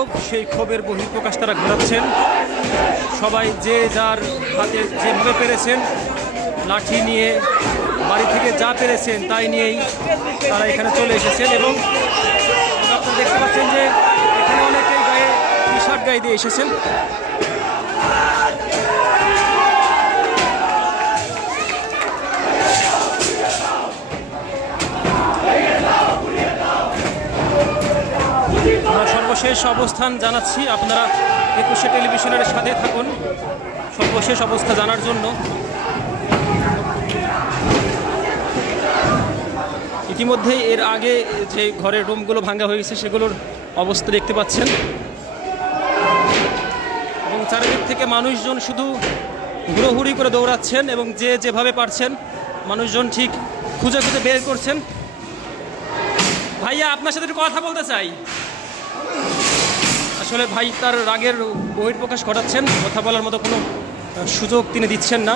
ক্ষোভ, সেই ক্ষোভের বহিঃপ্রকাশ তারা ঘটাচ্ছেন। সবাই যে যার হাতে যেভাবে পেরেছেন, লাঠি নিয়ে, বাড়ি থেকে যা পেরেছেন তাই নিয়েই তারা এখানে চলে এসেছেন। এবং আপনারা দেখতে পাচ্ছেন যে এখানে অনেকেই গায়ে টি শার্ট গায়ে দিয়ে এসেছেন। আমরা সর্বশেষ অবস্থান জানাচ্ছি, আপনারা 21শে টেলিভিশনের সাথে থাকুন সর্বশেষ অবস্থা জানার জন্য। ইতিমধ্যেই এর আগে যে ঘরের রুমগুলো ভাঙা হয়ে গেছে সেগুলোর অবস্থা দেখতে পাচ্ছেন। এবং চারিদিক থেকে মানুষজন শুধু হুড়োহুড়ি করে দৌড়াচ্ছেন এবং যে যেভাবে পারছেন মানুষজন ঠিক খুঁজে খুঁজে বের করছেন। ভাইয়া, আপনার সাথে একটু কথা বলতে চাই। আসলে ভাই তার রাগের বহিঃপ্রকাশ ঘটাচ্ছেন, কথা বলার মতো কোনো সুযোগ তিনি দিচ্ছেন না।